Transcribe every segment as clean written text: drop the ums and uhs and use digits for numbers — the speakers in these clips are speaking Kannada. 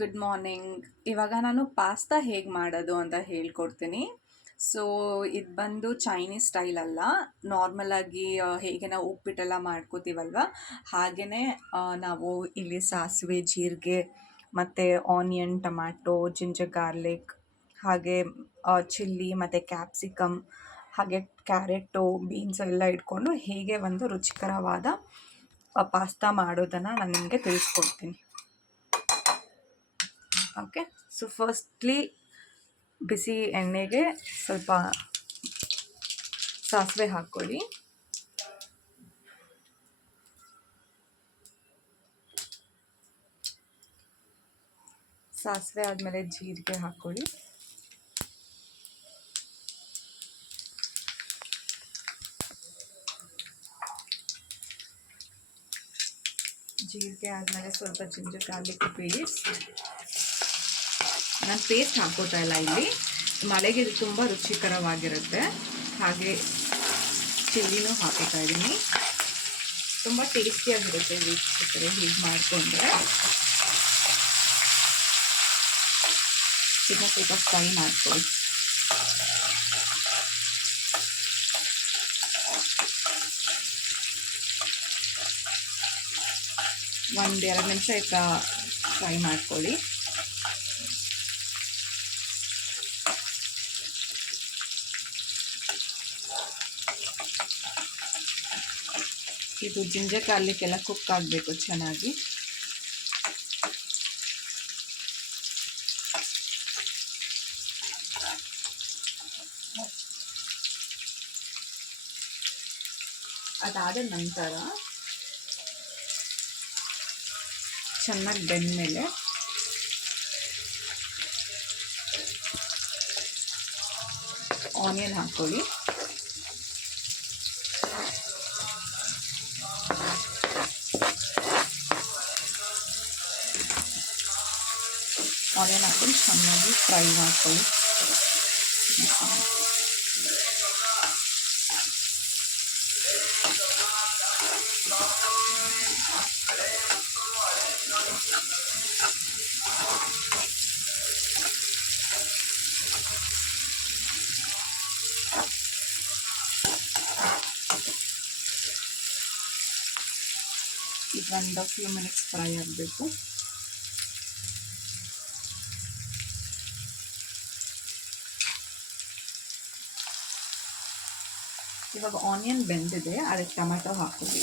Good morning. ಇವಾಗ ನಾನು ಪಾಸ್ತಾ ಹೇಗೆ ಮಾಡೋದು ಅಂತ ಹೇಳ್ಕೊಡ್ತೀನಿ. ಸೊ ಇದು ಬಂದು ಚೈನೀಸ್ ಸ್ಟೈಲ್ ಅಲ್ಲ, ನಾರ್ಮಲಾಗಿ ಹೇಗೆ ನಾವು ಉಪ್ಪಿಟ್ಟೆಲ್ಲ ಮಾಡ್ಕೋತೀವಲ್ವ ಹಾಗೆಯೇ ನಾವು ಇಲ್ಲಿ ಸಾಸಿವೆ, ಜೀರಿಗೆ ಮತ್ತು ಆನಿಯನ್, ಟೊಮ್ಯಾಟೊ, ಜಿಂಜರ್ ಗಾರ್ಲಿಕ್, ಹಾಗೆ ಚಿಲ್ಲಿ ಮತ್ತು ಕ್ಯಾಪ್ಸಿಕಮ್, ಹಾಗೆ ಕ್ಯಾರೆಟು, ಬೀನ್ಸ್ ಎಲ್ಲ ಇಟ್ಕೊಂಡು ಹೇಗೆ ಒಂದು ರುಚಿಕರವಾದ ಪಾಸ್ತಾ ಮಾಡೋದನ್ನು ನಾನು ನಿಮಗೆ ತಿಳಿಸ್ಕೊಡ್ತೀನಿ. ಓಕೆ, ಸೊ ಫಸ್ಟ್ಲಿ ಬಿಸಿ ಎಣ್ಣೆಗೆ ಸ್ವಲ್ಪ ಸಾಸಿವೆ ಹಾಕ್ಕೊಳ್ಳಿ. ಸಾಸಿವೆ ಆದಮೇಲೆ ಜೀರಿಗೆ ಹಾಕ್ಕೊಳ್ಳಿ. ಜೀರಿಗೆ ಆದಮೇಲೆ ಸ್ವಲ್ಪ ಜಿಂಜರ್ ಗಾರ್ಲಿಕ್ ಪೇಸ್ಟ್. ನಾನು ಪೇಸ್ಟ್ ಹಾಕೋತಾ ಇಲ್ಲ, ಇಲ್ಲಿ ಮಳೆಗೆ ಇದು ತುಂಬ ರುಚಿಕರವಾಗಿರುತ್ತೆ. ಹಾಗೆ ಚಿಲ್ಲಿನೂ ಹಾಕೋತಾ ಇದ್ದೀನಿ. ತುಂಬ ಟೇಸ್ಟಿಯಾಗಿರುತ್ತೆ ವೀಕ್ಷಕರೇ ಹೀಗೆ ಮಾಡಿಕೊಂಡ್ರೆ. ಇದನ್ನ ಸ್ವಲ್ಪ ಫ್ರೈ ಮಾಡ್ಕೊಳ್ಳಿ. ಒಂದೆರಡು ನಿಮಿಷ ಫ್ರೈ ಮಾಡ್ಕೊಳ್ಳಿ. ಇದು ಜಿಂಜರ್ ಗಾರ್ಲಿಕ್ ಎಲ್ಲ ಕುಕ್ ಆಗಬೇಕು ಚೆನ್ನಾಗಿ. ಅದಾದ ನಂತರ ಚೆನ್ನಾಗಿ ಬೆಂದಮೇಲೆ ಆನಿಯನ್ ಹಾಕ್ಕೊಳ್ಳಿ. ಆನಿಯನ್ ಹಾಕ್ಕೊಂಡು ಚೆನ್ನಾಗಿ ಫ್ರೈ ಮಾಡ್ಕೊಳ್ಳಿ. ಇದು ಒಂದು ಫ್ಯೂ ಮಿನಿಟ್ಸ್ ಫ್ರೈ ಆಗಬೇಕು. ಇವಾಗ ಆನಿಯನ್ ಬೆಂದಿದೆ, ಅದಕ್ಕೆ ಟೊಮ್ಯಾಟೊ ಹಾಕೊಳ್ಳಿ.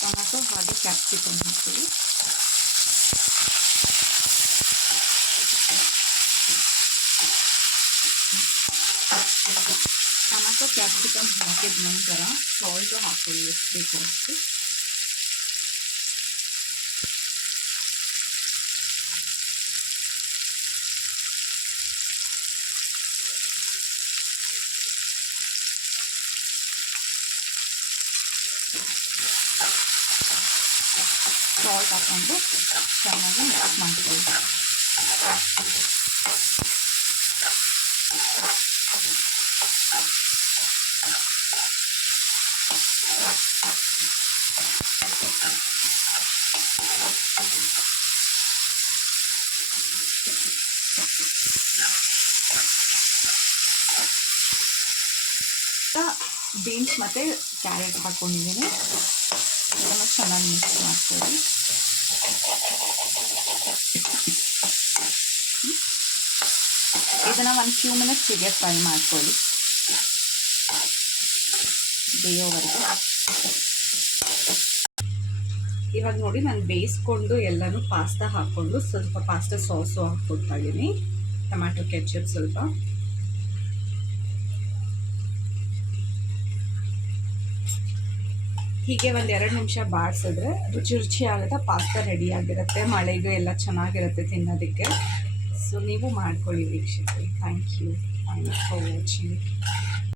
ಟೊಮ್ಯಾಟೊ ಹಾಗೆ ಕ್ಯಾಪ್ಸಿಕಮ್ ಹಾಕೊಳ್ಳಿ. ಟೊಮ್ಯಾಟೊ ಕ್ಯಾಪ್ಸಿಕಮ್ ಹಾಕಿದ ನಂತರ ಸಾಲ್ಟು ಹಾಕೊಳ್ಳಿ, ಎಷ್ಟು ಬೇಕು ಅಷ್ಟು. ಸಾಲ್ಟ್ ಹಾಕೊಂಡು ಚೆನ್ನಾಗಿ ಮಿಕ್ಸ್ ಮಾಡ್ಕೊಳ್ಳಿ. ಬೀನ್ಸ್ ಮತ್ತು ಕ್ಯಾರೆಟ್ ಹಾಕ್ಕೊಂಡಿದ್ದೀನಿ. ಇದನ್ನು ಚೆನ್ನಾಗಿ ಮಿಕ್ಸ್ ಮಾಡ್ಕೊಳ್ಳಿ. ಇದನ್ನು ಒಂದು ಫ್ಯೂ ಮಿನಿಟ್ಸ್ ಹೀಗೆ ಫ್ರೈ ಮಾಡ್ಕೊಳ್ಳಿ ಬೇಯೋವರೆಗೆ. ಇವಾಗ ನೋಡಿ, ನಾನು ಬೇಯಿಸ್ಕೊಂಡು ಎಲ್ಲನೂ ಪಾಸ್ತಾ ಹಾಕ್ಕೊಂಡು ಸ್ವಲ್ಪ ಪಾಸ್ತಾ ಸಾಸು ಹಾಕ್ಕೊಡ್ತಾ ಇದ್ದೀನಿ. ಟೊಮ್ಯಾಟೊ ಕೆಚಪ್ ಸ್ವಲ್ಪ. ಹೀಗೆ ಒಂದು 2 ನಿಮಿಷ ಬಾಡಿಸಿದ್ರೆ ರುಚಿ ಆಗುತ್ತೆ. ಪಾಸ್ತಾ ರೆಡಿ ಆಗಿರುತ್ತೆ. ಮಳೆಗೆ ಎಲ್ಲ ಚೆನ್ನಾಗಿರುತ್ತೆ ತಿನ್ನೋದಕ್ಕೆ. ಸೊ ನೀವು ಮಾಡ್ಕೊಳ್ಳಿ ವೀಕ್ಷಕರೇ. Thank you for watching.